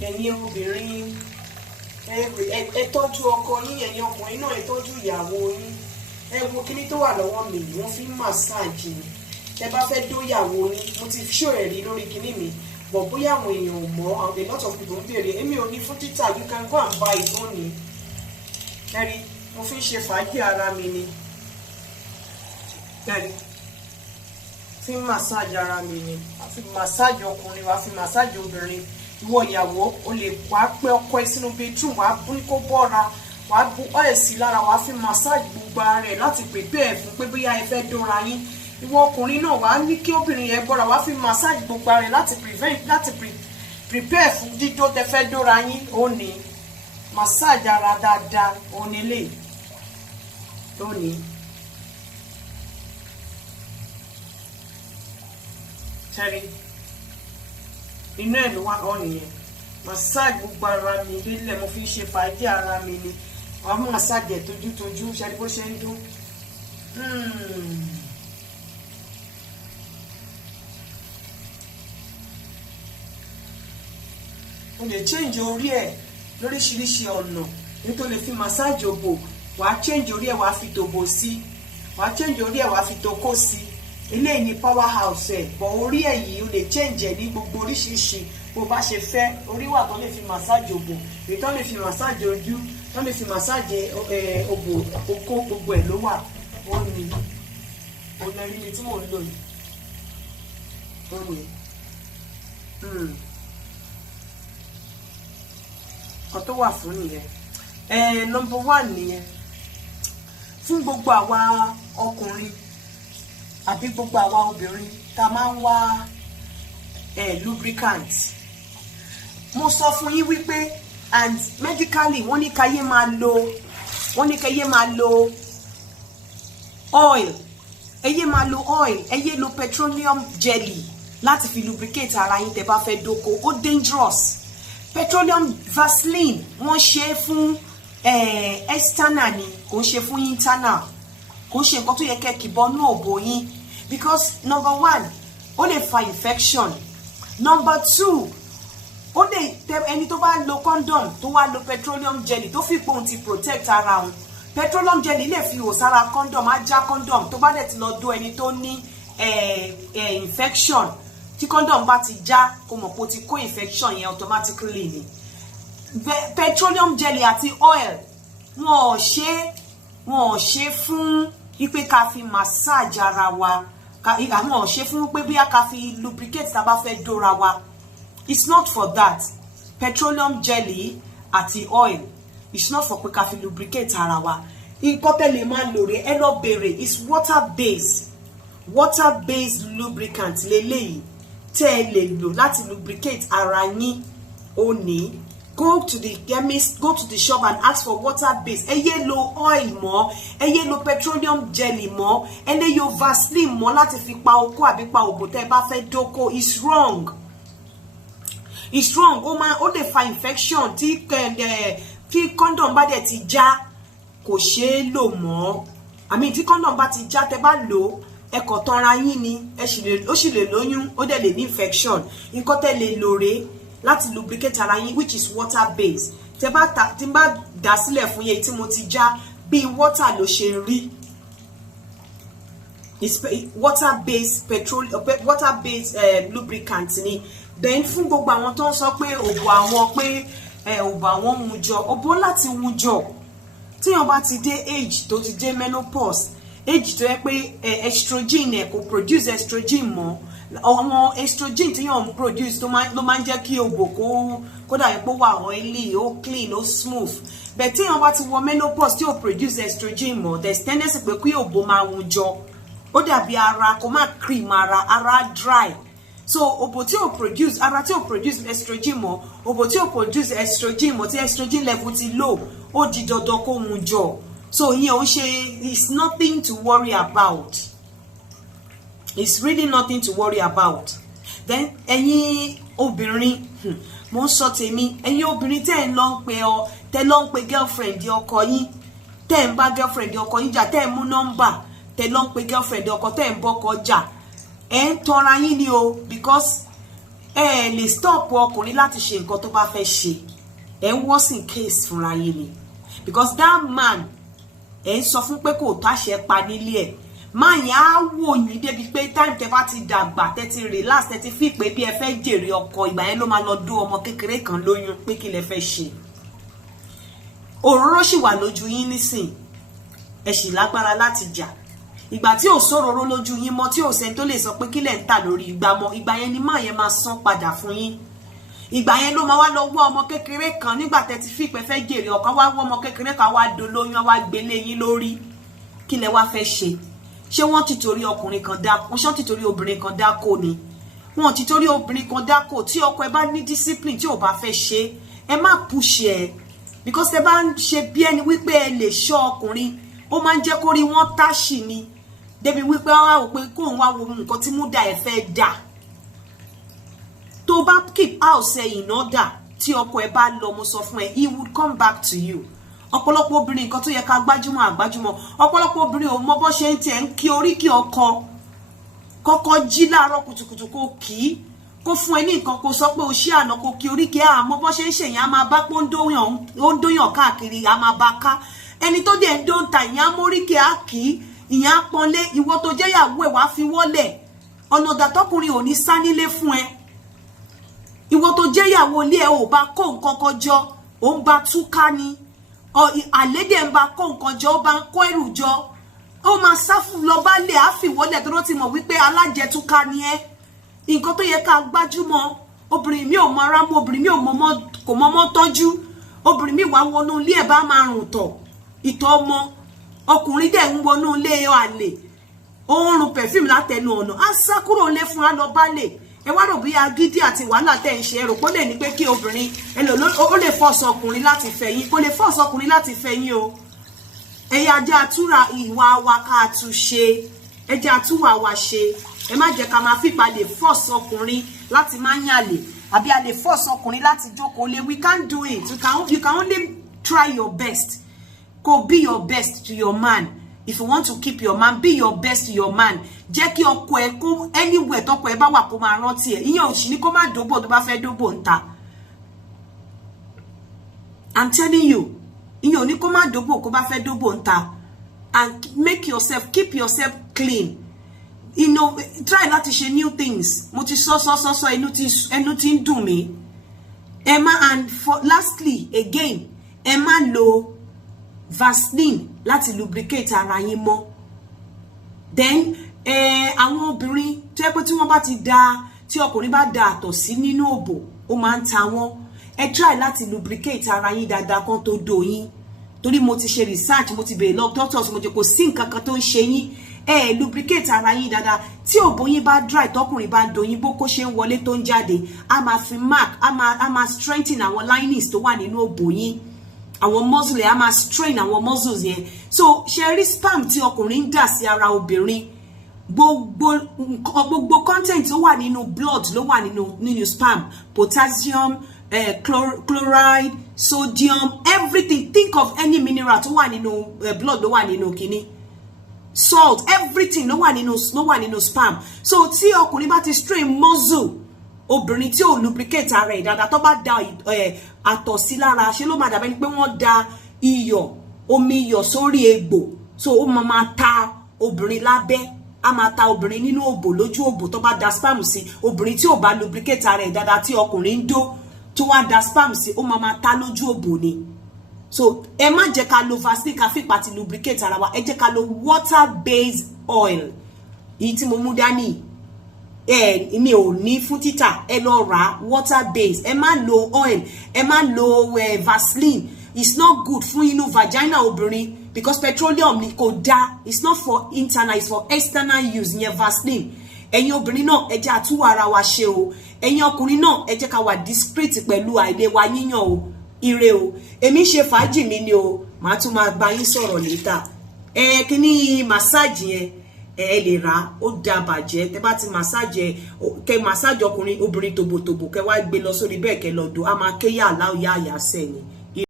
ẹ̀yin obìnrin ẹ tọ́jú ọkọ yín, ẹ̀yin ọkùnrin náà ẹ tọ́jú ìyàwó yín. Ẹ wo kíní tó wà lọ́wọ́ mi, wọ́n fi ń massage ni. Tẹ́ bá fẹ́ dóyàwó yín, mo ti show ẹ̀rí lórí kíní mi, but bóyá àwọn èèyàn ò mọ̀, a lot of people ń béèrè, èmi ò ní fún títà, you can go and buy it only. Ẹ̀rí, mo fi ń ṣe fàájì ara mi ni. Ẹ̀rí, fi ń massage ara mi ni, a fi massage ọkùnrin, wá fi massage obìnrin. Ìwọ ìyàwó o lè wá pé ọkọ ẹ sínú bedroom, wá bú kó bọ́ra, wá bú oil sí lára, wá fi massage gbogbo ara rẹ̀ láti prepare fún pé bóyá ẹ fẹ́ dóra yín. Ìwọ ọkùnrin náà wá ní kí obìnrin yẹn bọ́ra, wá fi massage gbogbo ara rẹ̀ láti prepare fún dídó tẹ́ fẹ́ dóra yín. Ó ní massage ara dáadáa, ó ní lè tó ní. Ṣẹ́rí inú ẹ̀ ló wá ọ́ nìyẹn. Massage gbogbo ara mi délẹ̀, mo fi ń ṣe fàájì ara mi ni. Wàá mú massage ẹ̀ tójútójú, ṣẹ́rí bó ṣe ń dún. O lè change orí ẹ̀ lóríṣiríṣi ọ̀nà nítorí lè fi massage òbò. Wàá change orí ẹ̀, wàá fi tòbò sí. Wàá change orí ẹ̀, wàá fi tòkó sí. Eléyìí ni powerhouse ẹ̀, bọ̀ orí ẹ̀ yìí o lè change ẹ̀ ní gbogbo oríṣiríṣi bó bá ṣe fẹ́. Orí wà tó lè fi massage òbò, èyí tó lè fi massage ojú, tó lè fi massage òbò, okó, gbogbo ẹ̀ ló wà. Ó ní olórí ni tí mò ń lò yìí. Ó ní kan tó wà fún nìyẹn. Number 1 nìyẹn fún gbogbo àwa ọkùnrin àbí gbogbo àwa obìnrin tá máa ń wá lubricant. Mo sọ fún yín wípé and medically wọ́n ní káyé máa lo oil, ẹyé máa lo oil, ẹyé lo petroleum jelly láti fi lubricate ara yín tẹ́ bá fẹ́ dóko. Ó dangerous. Petroleum Vaseline wọ́n ṣe fún external ni, kò ṣe fún internal. Kò ṣe nǹkan tó yẹ kẹ́ kì bọ́nú òbò yín, because number 1 ó lè fa infection. Number 2 ó lè ẹni tó bá lo condom tó wá lo petroleum jelly tó fi pòun ti protect ara òun. Petroleum jelly lè fi òsára condom, á já condom tó bá dẹ̀ ti lọ dó ẹni tó ní infection. Tí condom bá ti já, kó mọ̀ pé ó ti kó infection yẹn automatically ni. Petroleum jelly àti oil wọ́n ò ṣe fún ipe ká fi massage ara wa, àwọn ò ṣe fún pé bí ká fi lubricate tá bá fẹ́ dóra wa. It's not for that. Petroleum jelly àti oil, it's not for pé ká fi lubricate ara wa. Nǹkan tẹ́ lè máa lò rè, ẹ lọ bèrè, is water based lubricant lélẹ́yìí tẹ́ lè lò láti lubricate ara yín. Ó ní go to the chemist, go to the shop and ask for water based. Ẹ yé lo oil mọ́, ẹ yé lo petroleum jelly mọ́, ẹ lè yo Vaseline mọ́ láti fi pa okó àbí pa òbò tẹ́ bá fẹ́ dóko. It's wrong. Ó lè fa infection tí condom bá dẹ̀ ti já, kò ṣeé lò mọ́. Tí condom bá ti já tẹ́ bá lò ẹ kò tanra yín ni, ó sì lè lóyún, ó dẹ̀ lè ní infection. Nǹkan tẹ́ lè lò rè láti lubricate ara yín, which is water based. Tí bá dá sílẹ̀ fún yín tí mo ti já, bí water ló ṣe rí. It's water based lubricant ni. Then fún gbogbo àwọn tó ń sọ pé òbò àwọn mu jọ, òbò láti mu jọ. Tí wọ́n bá ti dé age tó ti dé menopause, age tó yẹ pé estrogen kò produce estrogen mọ́. Àwọn estrogen tí yàn produce ló máa ń jẹ́ kí òbò kó dàbí pé ó wà oily, ó clean, ó smooth. But tí yàn bá ti wọ menopause tí ó produce estrogen mọ́, there's tendency pé kí òbò máa mu jọ. Ó dàbí ara kó má cream ara dry. So òbò tí ó produce estrogen mọ́, òbò tí ó produce estrogen mọ́, tí estrogen level ti low, ó di dandan kó mu jọ. So ìyẹn ó ṣe, it's nothing to worry about. It's really nothing to worry about. Then ẹ̀yin obìnrin, mo ń sọ tèmi, ẹ̀yin obìnrin tẹ́ ń lọ pe girlfriend ọkọ yín, tẹ́ ń bá girlfriend ọkọ yín jà, tẹ́ ń mú number, tẹ́ lọ pe girlfriend ọkọ, tẹ́ ń bọ́kọ jà, ẹ ń tanra yín ni o, because ẹ lè stop ọkùnrin láti ṣe nǹkan tó bá fẹ́ ṣe. Ẹ ń worsen case fúnra yín ni, because that man ẹ ń sọ fún pé kò táṣẹ pa nílé ẹ̀. Máa yẹn á wò yín débi pé time tẹ́ bá ti dàgbà, tẹ́ ti relax, tẹ́ ti fi pé bí ẹ fẹ́ jèrè ọkọ, ìgbà yẹn ló máa lọ dó ọmọ kékeré kan lóyún pé kí lẹ fẹ́ ṣe. Òróró sì wà lójú yín nísìn, ẹ sì lágbára láti jà. Ìgbà tí ò sóróró lójú yín mọ́, tí ò sẹ́ni tó lè sọ pé kí lẹ̀ ń tà lórí ìgbà mọ́, ìgbà yẹn ni máa yẹn máa san padà fún yín. Ìgbà yẹn ló máa wá lọ wọ́ ọmọ kékeré kan nígbà tẹ́ ti fi pé fẹ́ jèrè ọkọ, wá wọ́ ọmọ kékeré kan wá dolóyún, wá gbélé yín lórí. Kí lẹ wá fẹ́ ṣe? Ṣé wọ́n ti torí ọkùnrin kan dákó? Ṣé wọ́n ti torí obìnrin kan dákó ni? Wọ́n ti torí obìnrin kan dákó. Tí ọkọ ẹ bá ní discipline, tí ò bá fẹ́ ṣe, ẹ má push ẹ. Because tẹ́ bá ń ṣe bí ẹni wípé ẹ lè ṣọ́ ọkùnrin, ó máa ń jẹ́ kó rí wọ́n táṣì ni. Débi wípé wá wò pé kóun wá wo nǹkan tí múdà ẹ fẹ́ dà. Tó bá keep house ẹ in order, tí ọkọ ẹ bá lọ, mo sọ fún ẹ, he would come back to you. Ọ̀pọ̀lọpọ̀ obìnrin nǹkan tó yẹ ká gbájúmọ̀. Ọ̀pọ̀lọpọ̀ obìnrin ò mọ bó ṣe ń tiẹ̀ ń kí oríkì ọkọ. Kọ́kọ́ jí láàárọ̀ kùtùkùtù kó kí, kó fún ẹ ní nǹkan kó sọ pé o ṣí àná kó kí oríkì àmọ́ bó ṣe ń ṣèyàn á máa bá pé ó ń dóyàn káàkiri, á máa bá ká. Ẹni tó dẹ̀ ń dó ń ta ìyẹn á móríkì á kí, ìyẹn á pọ́nlé. Ìwọ tó jẹ́ ìyàwó ẹ̀ wá fi wọ́lẹ̀. Ọ̀nà dàtọ́kùnrin ò ní sá nílé fún ẹ. Ìwọ tó jẹ́ ìyàwó ilé ẹ ò bá kó nǹkan kan jọ, ò ń bá túká ni. Àlédè ń bá kó nǹkan jọ, ó bá ń kó ẹrù jọ. Ó máa sá fún lọ bá lè á fi wọ́lẹ̀ tó ti mọ̀ wípé alájẹtúká ni ẹ́. Nǹkan tó yẹ ká gbájúmọ̀. Obìnrin mi ò mọ ara mú, obìnrin mi ò kò mọ́mọ́ tọ́jú. Obìnrin mi wá wọnú ilé ẹ̀ bá máa rùn ìtọ̀ ọmọ. Ọkùnrin dẹ̀ ń wọnú ilé àlè, ó ń rùn perfume látẹnu ọ̀nà, á sá kúrò lé fún á lọ bá lè. Ẹ wá rò bí agídí àti wàhálà tẹ́ ń ṣe, rò pé ó lè ní pé kí obìnrin ó lè force ọkùnrin láti fẹ́ yín, kò lè force ọkùnrin láti fẹ́ yín o. Ẹ̀yà ajá àtúrà ìwà wa ká tún ṣe, ẹjẹ́ àtúwà wa ṣe. Ẹ má jẹ́ ká máa fìpá lè force ọkùnrin láti máa yàlè, àbí a lè force ọkùnrin láti jókòó lé. We can't do it. You can only try your best. Go be your best to your man. If you want to keep your man, be your best to your man. Jẹ́ kí ọkọ ẹ kó anywhere tọkọ ẹ bá wà kó máa rántí ẹ. Ìyẹn ò sì ní kó má dóbò tó bá fẹ́ dóbò ńta. I'm telling you. Ìyẹn ò ní kó má dóbò kó bá fẹ́ dóbò ńta. And keep yourself clean. You know, try láti ṣe new things. Mo ti sọ ẹnu tí ń dùn mí. And lastly, again, ẹ má lo Vaseline láti lubricate ara yín mọ́. Then àwọn obìnrin tó yẹ pé tí wọ́n bá ti tí ọkùnrin bá da àtọ̀ sí nínú òbò, ó máa ń ta wọ́n. Ẹ try láti lubricate ara yín dáadáa kan tó dó yín. Torí mo ti ṣe research, mo ti bèèrè lọ doctors, mo jẹ́ kò sí nǹkan kan tó ń ṣe yín. Lubricate ara yín dáadáa. Tí òbò yín bá dry, tọkùnrin bá dó yín, bó kó ṣe ń wọlé tó ń jáde, a máa fi mark, a máa strengthen àwọn linings tó wà nínú òbò yín. Àwọn muscle a máa strain àwọn muscles yẹn. So ṣe rí spam tí ọkùnrin dà sí ara obìnrin, gbogbo content tó wà nínú blood ló wà nínú spam. Potassium, chloride, sodium, everything. Think of any mineral tó wà nínú blood ló wà nínú kíní. Salt, everything ló wà nínú spam. So tí ọkùnrin bá ti strain muscle, obìnrin tí ò lubricate ara ẹ̀ dáadáa, tó bá da àtọ̀ sí lára, ṣe ló máa dàbẹ́ ni pé wọ́n da omi iyọ̀ sórí egbò. So ó máa ta obìnrin lábẹ́, a máa ta obìnrin nínú òbò, lójú òbò tó bá da spam sí. Obìnrin tí ò bá lubricate ara ẹ̀ dáadáa, tí ọkùnrin ń dó tó wá da spam sí, ó máa ta lójú òbò ni. So ẹ má jẹ́ ká lo Vaseline ká fìpá ti lubricate ara wa, ẹ jẹ́ ká lo water based oil. Èyí tí mo mú dání mi ò ní fún títà, ẹ lọ rà water based. Ẹ má lo oil, ẹ má lo Vaseline. It's not good fún inú vagina obìnrin, because petroleum ni kò dá. It's not for internal, it's for external use. Ìyẹn Vaseline. Ẹ̀yin obìnrin náà ẹ jẹ́ àtúwò ara wa ṣe o. Ẹ̀yin ọkùnrin náà ẹ jẹ́ ká wà discreet pẹ̀lú àìlèwà yíyàn o. Ire o. Èmi ṣe fàájì mi ni o. Màá tún máa bá yín sọ̀rọ̀ later. Kíní massage yẹn ẹ lè rà, ó dá bàjẹ́. Tẹ́ bá ti massage massage ọkùnrin obìnrin tòbòtòbò, kẹ́ wá gbé lọ sórí bẹ́ẹ̀ kẹ́ lọ do, a máa ké yà láò yá àyà sẹ́yìn.